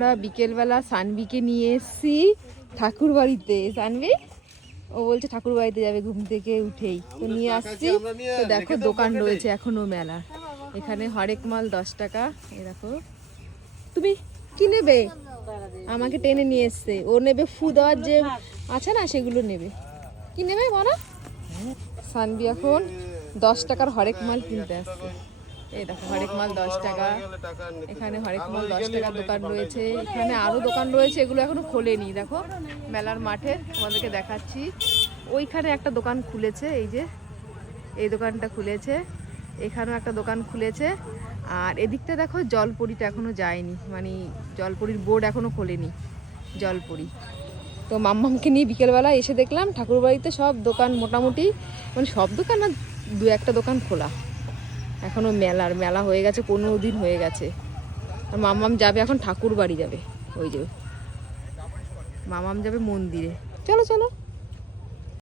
আমরা বিকেলবেলা সানভিকে নিয়ে এসেছি ঠাকুর বাড়িতে। সানভি ও বলছে ঠাকুর বাড়িতে যাবে ঘুম থেকে উঠেই, তো নিয়ে আসছি। তো দেখো দোকান রয়েছে এখনো মেলা, এখানে হরেক মাল 10 টাকা। এই দেখো, তুমি কি নেবে? আমাকে টেনে নিয়ে এসছে, ও নেবে ফু দেওয়ার যে আছে না সেগুলো নেবে। কি নেবে বলো? সানভি এখন 10 টাকার হরেক মাল কিনতে আসছে। এই দেখো হরেক মাল 10 টাকা, এখানে হরেক মাল 10 টাকার দোকান রয়েছে। এখানে আরো দোকান রয়েছে, এগুলো এখনো খোলেনি। দেখো মেলার মাঠে তোমাদেরকে দেখাচ্ছি, ওইখানে একটা দোকান খুলেছে, এই যে এই দোকানটা খুলেছে, এখানেও একটা দোকান খুলেছে। আর এদিকটা দেখো জলপরিটা এখনো যায়নি, মানে জলপরির বোর্ড এখনো খোলেনি জলপরি। তো মাম্মামকে নিয়ে বিকেলবেলা এসে দেখলাম ঠাকুরবাড়িতে সব দোকান মোটামুটি, মানে সব দোকান না, 2-1টা দোকান খোলা। এখনো মেলা হয়ে গেছে, 15 দিন হয়ে গেছে। আর মাম্মাম যাবে এখন ঠাকুর বাড়ি যাবে, ওই যে মাম্মাম যাবে মন্দিরে। চলো চলো।